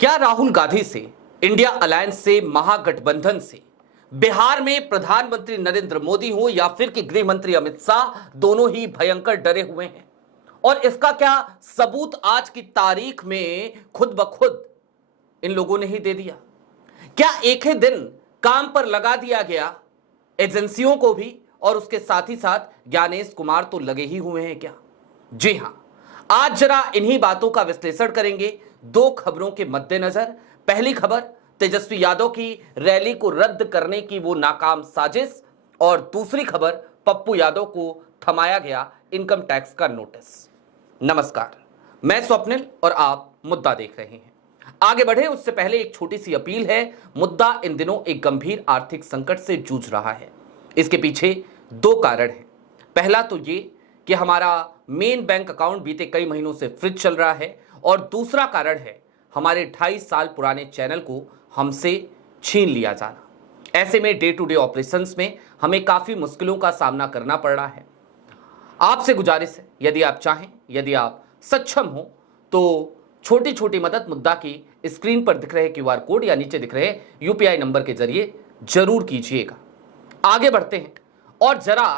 क्या राहुल गांधी से, India alliance से, महागठबंधन से बिहार में प्रधानमंत्री नरेंद्र मोदी हो या फिर कि गृह मंत्री अमित शाह, दोनों ही भयंकर डरे हुए हैं। और इसका क्या सबूत आज की तारीख में खुद ब खुद इन लोगों ने ही दे दिया। क्या एक ही दिन काम पर लगा दिया गया एजेंसियों को भी, और उसके साथ ही साथ ज्ञानेश कुमार तो लगे ही हुए हैं क्या? जी हां, आज जरा इन्हीं बातों का विश्लेषण करेंगे दो खबरों के मद्देनजर। पहली खबर, तेजस्वी यादव की रैली को रद्द करने की वो नाकाम साजिश, और दूसरी खबर, पप्पू यादव को थमाया गया इनकम टैक्स का नोटिस। नमस्कार, मैं स्वप्निल और आप मुद्दा देख रहे हैं। आगे बढ़े उससे पहले एक छोटी सी अपील है। मुद्दा इन दिनों एक गंभीर आर्थिक संकट से जूझ रहा है। इसके पीछे दो कारण हैं। पहला तो ये कि हमारा मेन बैंक अकाउंट बीते कई महीनों से फ्रीज चल रहा है, और दूसरा कारण है हमारे 28 साल पुराने चैनल को हमसे छीन लिया जाना। ऐसे में डे टू डे ऑपरेशंस में हमें काफी मुश्किलों का सामना करना पड़ रहा है। आपसे गुजारिश है, यदि आप चाहें, यदि आप सक्षम हो, तो छोटी छोटी मदद मुद्दा की स्क्रीन पर दिख रहे क्यूआर कोड या नीचे दिख रहे यूपीआई नंबर के जरिए जरूर कीजिएगा। आगे बढ़ते हैं और जरा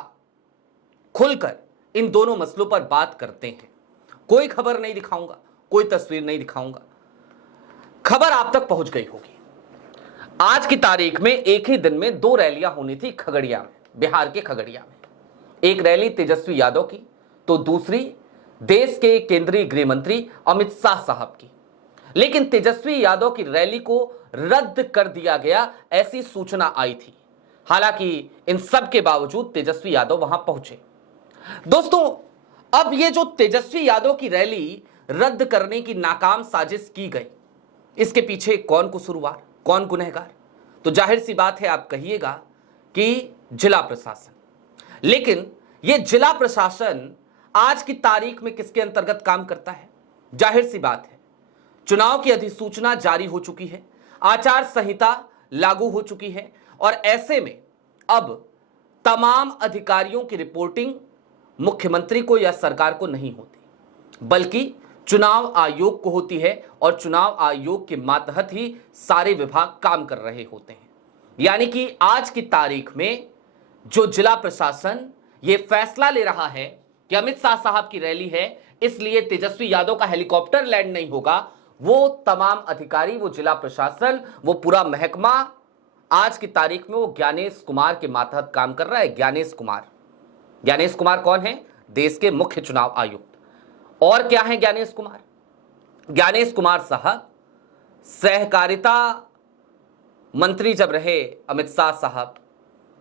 खुलकर इन दोनों मसलों पर बात करते हैं। कोई खबर नहीं दिखाऊंगा, कोई तस्वीर नहीं दिखाऊंगा, खबर आप तक पहुंच गई होगी। आज की तारीख में एक ही दिन में दो रैलियां होनी थी खगड़िया में, बिहार के खगड़िया में। एक रैली तेजस्वी यादव की, तो दूसरी देश के केंद्रीय गृह मंत्री अमित शाह साहब की। लेकिन तेजस्वी यादव की रैली को रद्द कर दिया गया, ऐसी सूचना आई थी। हालांकि इन सब के बावजूद तेजस्वी यादव वहां पहुंचे। दोस्तों, अब ये जो तेजस्वी यादव की रैली रद्द करने की नाकाम साजिश की गई, इसके पीछे कौन कसूरवार, कौन गुनहगार? तो जाहिर सी बात है, आप कहिएगा कि जिला प्रशासन। लेकिन यह जिला प्रशासन आज की तारीख में किसके अंतर्गत काम करता है? जाहिर सी बात है, चुनाव की अधिसूचना जारी हो चुकी है, आचार संहिता लागू हो चुकी है, और ऐसे में अब तमाम अधिकारियों की रिपोर्टिंग मुख्यमंत्री को या सरकार को नहीं होती, बल्कि चुनाव आयोग को होती है, और चुनाव आयोग के मातहत ही सारे विभाग काम कर रहे होते हैं। यानी कि आज की तारीख में जो जिला प्रशासन ये फैसला ले रहा है कि अमित शाह साहब की रैली है, इसलिए तेजस्वी यादव का हेलीकॉप्टर लैंड नहीं होगा, वो तमाम अधिकारी, वो जिला प्रशासन, वो पूरा महकमा आज की तारीख में वो ज्ञानेश कुमार के मातहत काम कर रहा है। ज्ञानेश कुमार कौन है? देश के मुख्य चुनाव आयुक्त। और क्या है ज्ञानेश कुमार? ज्ञानेश कुमार साहब सहकारिता मंत्री जब रहे अमित शाह साहब,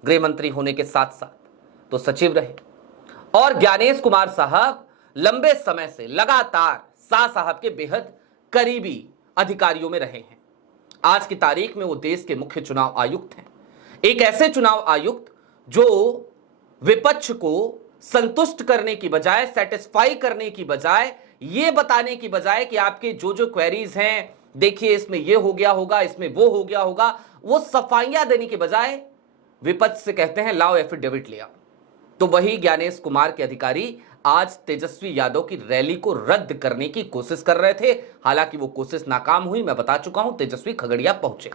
गृह मंत्री होने के साथ साथ तो सचिव रहे, और ज्ञानेश कुमार साहब लंबे समय से लगातार शाह साहब के बेहद करीबी अधिकारियों में रहे हैं। आज की तारीख में वो देश के मुख्य चुनाव आयुक्त हैं। एक ऐसे चुनाव आयुक्त जो विपक्ष को संतुष्ट करने की बजाय, सेटिस्फाई करने की बजाय, ये बताने की बजाय कि आपके जो जो क्वेरीज हैं, देखिए इसमें ये हो गया होगा, इसमें वो हो गया होगा, वो सफाइयां देने की बजाय विपक्ष से कहते हैं लाओ एफिडेविट ले आओ। तो वही ज्ञानेश कुमार के अधिकारी आज तेजस्वी यादव की रैली को रद्द करने की कोशिश कर रहे थे। हालांकि वो कोशिश नाकाम हुई, मैं बता चुका हूं, तेजस्वी खगड़िया पहुंचे।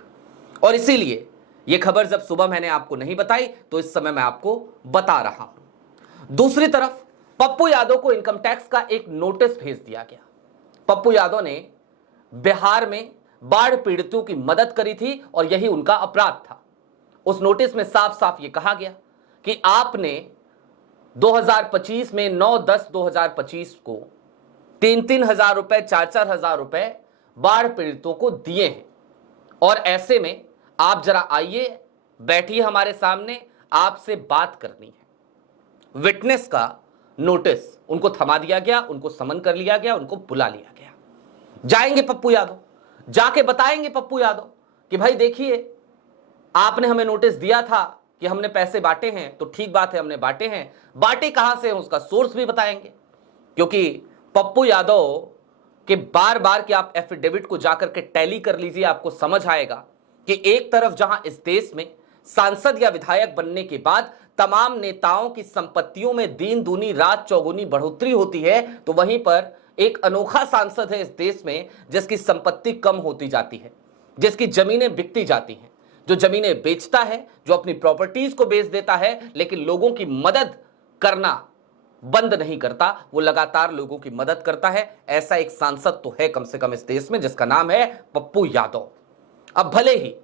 और इसीलिए यह खबर जब सुबह मैंने आपको नहीं बताई, तो इस समय मैं आपको बता रहा हूं। दूसरी तरफ पप्पू यादव को इनकम टैक्स का एक नोटिस भेज दिया गया। पप्पू यादव ने बिहार में बाढ़ पीड़ितों की मदद करी थी, और यही उनका अपराध था। उस नोटिस में साफ साफ यह कहा गया कि आपने 2025 में 9/10/2025 को 3-3 हजार रुपए, 4-4 हजार रुपए बाढ़ पीड़ितों को दिए हैं। और ऐसे में आप जरा आइए, बैठिए हमारे सामने, आपसे बात करनी है। विटनेस का नोटिस उनको थमा दिया गया, उनको समन कर लिया गया, उनको बुला लिया गया। जाएंगे पप्पू यादव, जाके बताएंगे पप्पू यादव कि भाई देखिए, आपने हमें नोटिस दिया था कि हमने पैसे बांटे हैं, तो ठीक बात है, हमने बांटे हैं। बांटे कहां से हैं उसका सोर्स भी बताएंगे, क्योंकि पप्पू यादव के बार बार कि आप एफिडेविट को जाकर के टैली कर लीजिए, आपको समझ आएगा कि एक तरफ जहां इस देश में सांसद या विधायक बनने के बाद तमाम नेताओं की संपत्तियों में दिन दूनी रात चौगुनी बढ़ोतरी होती है, तो वहीं पर एक अनोखा सांसद है इस देश में जिसकी संपत्ति कम होती जाती है, जिसकी जमीनें बिकती जाती हैं, जो जमीनें बेचता है, जो अपनी प्रॉपर्टीज को बेच देता है, लेकिन लोगों की मदद करना बंद नहीं करता, वो लगातार लोगों की मदद करता है। ऐसा एक सांसद तो है कम से कम इस देश में, जिसका नाम है पप्पू यादव। अब भले ही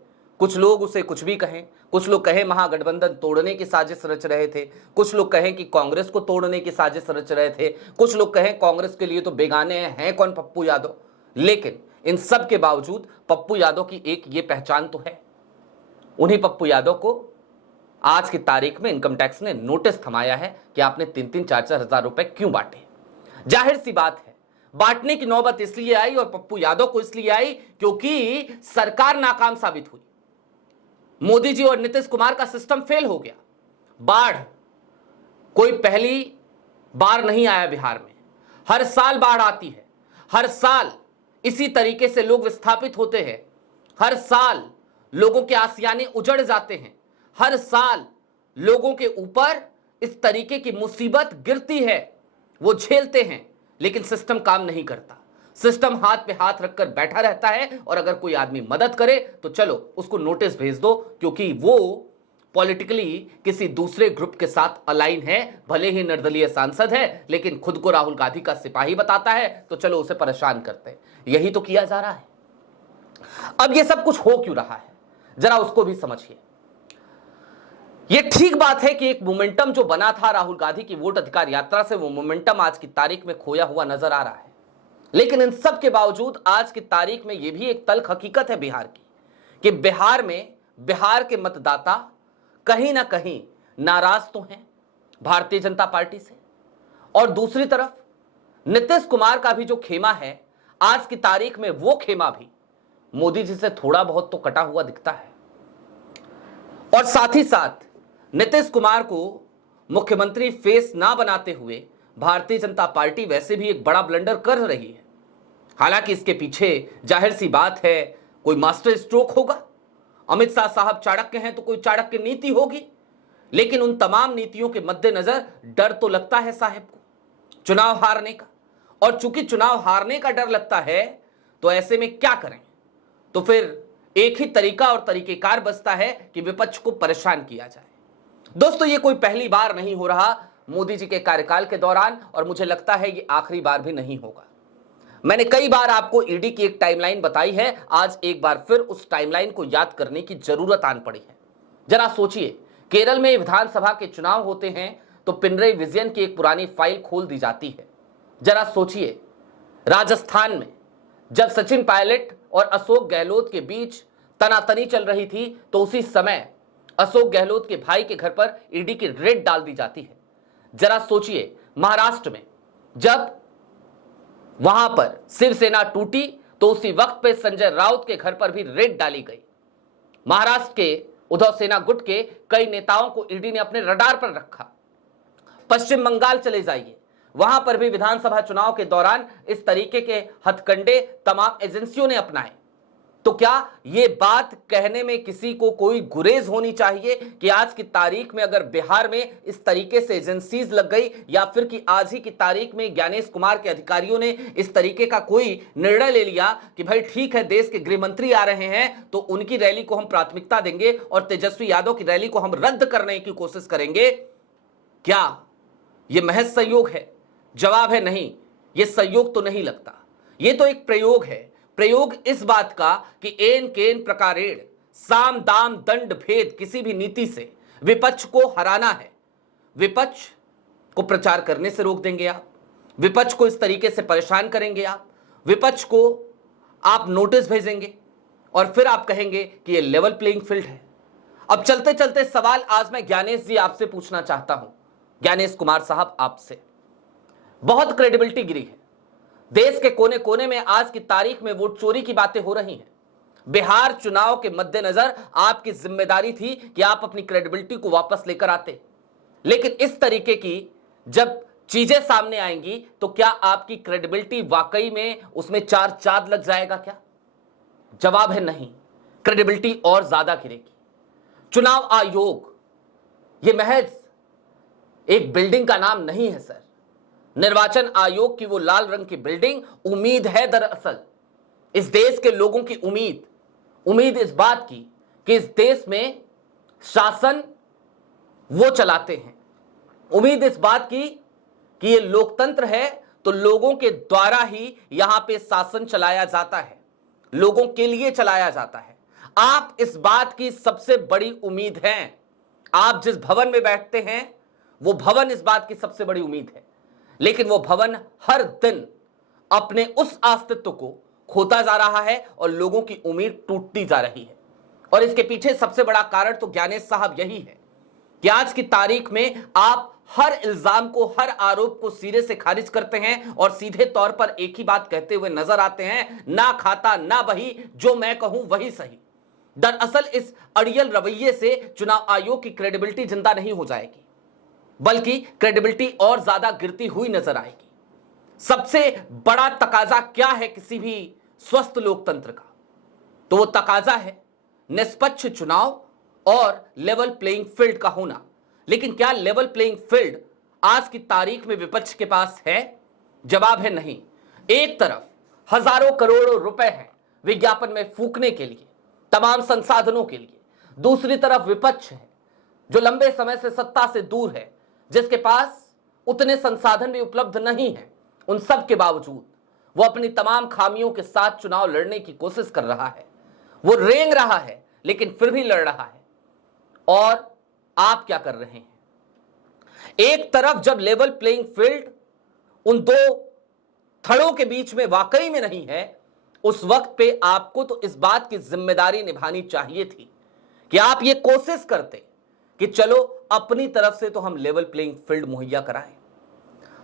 कुछ लोग उसे कुछ भी कहें, कुछ लोग कहें महागठबंधन तोड़ने की साजिश रच रहे थे, कुछ लोग कहें कि कांग्रेस को तोड़ने की साजिश रच रहे थे, कुछ लोग कहें कांग्रेस के लिए तो बेगाने हैं कौन पप्पू यादव। लेकिन इन सब के बावजूद पप्पू यादव की एक ये पहचान तो है, उन्हीं पप्पू यादव को आज की तारीख में इनकम टैक्स ने नोटिस थमाया है कि आपने 3-3, 4-4 हजार रुपए क्यों बांटे। जाहिर सी बात है, बांटने की नौबत इसलिए आई और पप्पू यादव को इसलिए आई क्योंकि सरकार नाकाम साबित हुई। मोदी जी और नीतीश कुमार का सिस्टम फेल हो गया। बाढ़ कोई पहली बार नहीं आया बिहार में, हर साल बाढ़ आती है, हर साल इसी तरीके से लोग विस्थापित होते हैं, हर साल लोगों के आसियाने उजड़ जाते हैं, हर साल लोगों के ऊपर इस तरीके की मुसीबत गिरती है, वो झेलते हैं, लेकिन सिस्टम काम नहीं करता। सिस्टम हाथ पे हाथ रखकर बैठा रहता है और अगर कोई आदमी मदद करे तो चलो उसको नोटिस भेज दो, क्योंकि वो पॉलिटिकली किसी दूसरे ग्रुप के साथ अलाइन है, भले ही निर्दलीय सांसद है, लेकिन खुद को राहुल गांधी का सिपाही बताता है, तो चलो उसे परेशान करते हैं। यही तो किया जा रहा है। अब ये सब कुछ हो क्यों रहा है, जरा उसको भी समझिए। ये ठीक बात है कि एक मोमेंटम जो बना था राहुल गांधी की वोट अधिकार यात्रा से, वो मोमेंटम आज की तारीख में खोया हुआ नजर आ रहा है। लेकिन इन सब के बावजूद आज की तारीख में यह भी एक तल्ख हकीकत है बिहार की, कि बिहार में बिहार के मतदाता कहीं ना कहीं नाराज तो हैं भारतीय जनता पार्टी से, और दूसरी तरफ नीतीश कुमार का भी जो खेमा है आज की तारीख में, वो खेमा भी मोदी जी से थोड़ा बहुत तो कटा हुआ दिखता है। और साथ ही साथ नीतीश कुमार को मुख्यमंत्री फेस ना बनाते हुए भारतीय जनता पार्टी वैसे भी एक बड़ा ब्लंडर कर रही है। हालांकि इसके पीछे जाहिर सी बात है कोई मास्टर स्ट्रोक होगा, अमित शाह साहब चाणक्य हैं तो कोई चाणक्य नीति होगी, लेकिन उन तमाम नीतियों के मद्देनजर डर तो लगता है साहब को चुनाव हारने का। और चूंकि चुनाव हारने का डर लगता है तो ऐसे में क्या करें, तो फिर एक ही तरीका और तरीकेकार बचता है कि विपक्ष को परेशान किया जाए। दोस्तों, ये कोई पहली बार नहीं हो रहा मोदी जी के कार्यकाल के दौरान, और मुझे लगता है ये आखिरी बार भी नहीं होगा। मैंने कई बार आपको ईडी की एक टाइमलाइन बताई है, आज एक बार फिर उस टाइमलाइन को याद करने की जरूरत आन पड़ी है। जरा सोचिए, केरल में विधानसभा के चुनाव होते हैं तो पिनरई विजयन की एक पुरानी फाइल खोल दी जाती है। जरा सोचिए, राजस्थान में जब सचिन पायलट और अशोक गहलोत के बीच तनातनी चल रही थी तो उसी समय अशोक गहलोत के भाई के घर पर ईडी की रेड डाल दी जाती है। जरा सोचिए, महाराष्ट्र में जब वहां पर शिवसेना टूटी तो उसी वक्त पे संजय राउत के घर पर भी रेड डाली गई। महाराष्ट्र के उद्धव सेना गुट के कई नेताओं को ईडी ने अपने रडार पर रखा। पश्चिम बंगाल चले जाइए, वहां पर भी विधानसभा चुनाव के दौरान इस तरीके के हथकंडे तमाम एजेंसियों ने अपनाए। तो क्या ये बात कहने में किसी को कोई गुरेज होनी चाहिए कि आज की तारीख में अगर बिहार में इस तरीके से एजेंसीज लग गई, या फिर कि आज ही की तारीख में ज्ञानेश कुमार के अधिकारियों ने इस तरीके का कोई निर्णय ले लिया कि भाई ठीक है, देश के गृह मंत्री आ रहे हैं तो उनकी रैली को हम प्राथमिकता देंगे और तेजस्वी यादव की रैली को हम रद्द करने की कोशिश करेंगे। क्या यह महज संयोग है? जवाब है नहीं, यह संयोग तो नहीं लगता। यह तो एक प्रयोग है, प्रयोग इस बात का कि एन केन प्रकारेण साम दाम दंड भेद किसी भी नीति से विपक्ष को हराना है। विपक्ष को प्रचार करने से रोक देंगे आप, विपक्ष को इस तरीके से परेशान करेंगे आप, विपक्ष को आप नोटिस भेजेंगे और फिर आप कहेंगे कि ये लेवल प्लेइंग फील्ड है। अब चलते चलते सवाल आज मैं ज्ञानेश जी आपसे पूछना चाहता हूं, ज्ञानेश कुमार साहब आपसे। बहुत क्रेडिबिलिटी गिरी है, देश के कोने कोने में आज की तारीख में वोट चोरी की बातें हो रही हैं। बिहार चुनाव के मद्देनजर आपकी जिम्मेदारी थी कि आप अपनी क्रेडिबिलिटी को वापस लेकर आते, लेकिन इस तरीके की जब चीजें सामने आएंगी तो क्या आपकी क्रेडिबिलिटी वाकई में उसमें चार चांद लग जाएगा क्या? जवाब है नहीं, क्रेडिबिलिटी और ज्यादा गिरेगी। चुनाव आयोग ये महज एक बिल्डिंग का नाम नहीं है सर, निर्वाचन आयोग की वो लाल रंग की बिल्डिंग उम्मीद है। दरअसल इस देश के लोगों की उम्मीद इस बात की कि इस देश में शासन वो चलाते हैं, उम्मीद इस बात की कि ये लोकतंत्र है तो लोगों के द्वारा ही यहां पे शासन चलाया जाता है, लोगों के लिए चलाया जाता है। आप इस बात की सबसे बड़ी उम्मीद हैं। आप जिस भवन में बैठते हैं वो भवन इस बात की सबसे बड़ी उम्मीद है, लेकिन वो भवन हर दिन अपने उस अस्तित्व को खोता जा रहा है और लोगों की उम्मीद टूटती जा रही है। और इसके पीछे सबसे बड़ा कारण तो ज्ञानेश साहब यही है कि आज की तारीख में आप हर इल्जाम को, हर आरोप को सिरे से खारिज करते हैं और सीधे तौर पर एक ही बात कहते हुए नजर आते हैं, ना खाता ना बही, जो मैं कहूं वही सही। दरअसल इस अड़ियल रवैये से चुनाव आयोग की क्रेडिबिलिटी जिंदा नहीं हो जाएगी, बल्कि क्रेडिबिलिटी और ज्यादा गिरती हुई नजर आएगी। सबसे बड़ा तकाजा क्या है किसी भी स्वस्थ लोकतंत्र का? तो वो तकाजा है निष्पक्ष चुनाव और लेवल प्लेइंग फील्ड का होना। लेकिन क्या लेवल प्लेइंग फील्ड आज की तारीख में विपक्ष के पास है? जवाब है नहीं। एक तरफ हजारों करोड़ों रुपए हैं विज्ञापन में फूकने के लिए, तमाम संसाधनों के लिए। दूसरी तरफ विपक्ष है जो लंबे समय से सत्ता से दूर है, जिसके पास उतने संसाधन भी उपलब्ध नहीं है। उन सब के बावजूद वो अपनी तमाम खामियों के साथ चुनाव लड़ने की कोशिश कर रहा है। वो रेंग रहा है लेकिन फिर भी लड़ रहा है। और आप क्या कर रहे हैं? एक तरफ जब लेवल प्लेइंग फील्ड उन दो थड़ों के बीच में वाकई में नहीं है, उस वक्त पे आपको तो इस बात की जिम्मेदारी निभानी चाहिए थी कि आप ये कोशिश करते कि चलो अपनी तरफ से तो हम लेवल प्लेइंग फील्ड मुहैया कराएं,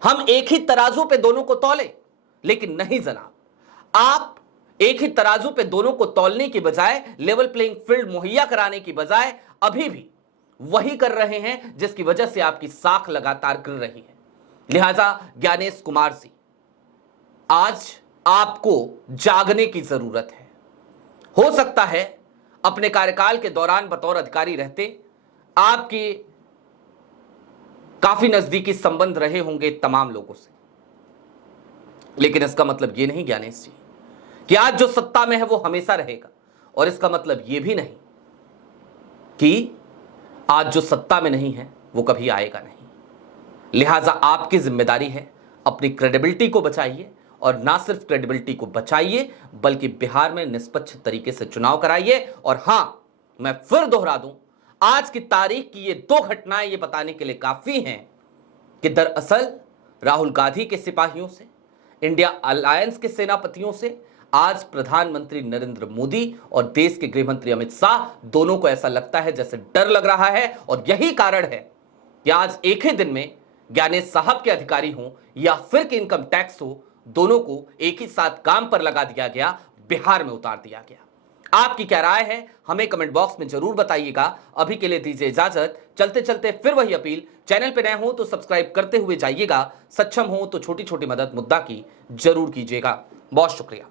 हम एक ही तराजू पे दोनों को तौलें। लेकिन नहीं जनाब, आप एक ही तराजू पे दोनों को तौलने की बजाय, लेवल प्लेइंग फील्ड मुहैया कराने की बजाय अभी भी वही कर रहे हैं जिसकी वजह से आपकी साख लगातार गिर रही है। लिहाजा ज्ञानेश कुमार जी, आज आपको जागने की जरूरत है। हो सकता है अपने कार्यकाल के दौरान बतौर अधिकारी रहते आपके काफी नजदीकी संबंध रहे होंगे तमाम लोगों से, लेकिन इसका मतलब यह नहीं ज्ञानेश जी कि आज जो सत्ता में है वो हमेशा रहेगा। और इसका मतलब यह भी नहीं कि आज जो सत्ता में नहीं है वो कभी आएगा नहीं। लिहाजा आपकी जिम्मेदारी है अपनी क्रेडिबिलिटी को बचाइए, और ना सिर्फ क्रेडिबिलिटी को बचाइए बल्कि बिहार में निष्पक्ष तरीके से चुनाव कराइए। और हां, मैं फिर दोहरा दूं, आज की तारीख की ये दो घटनाएं ये बताने के लिए काफी हैं कि दरअसल राहुल गांधी के सिपाहियों से, इंडिया अलायंस के सेनापतियों से आज प्रधानमंत्री नरेंद्र मोदी और देश के गृह मंत्री अमित शाह दोनों को ऐसा लगता है जैसे डर लग रहा है। और यही कारण है कि आज एक ही दिन में ज्ञानेश साहब के अधिकारी हों या फिर कि इनकम टैक्स हो, दोनों को एक ही साथ काम पर लगा दिया गया, बिहार में उतार दिया गया। आपकी क्या राय है हमें कमेंट बॉक्स में जरूर बताइएगा। अभी के लिए दीजिए इजाजत। चलते चलते फिर वही अपील, चैनल पे नए हो तो सब्सक्राइब करते हुए जाइएगा, सक्षम हो तो छोटी छोटी मदद मुद्दा की जरूर कीजिएगा। बहुत शुक्रिया।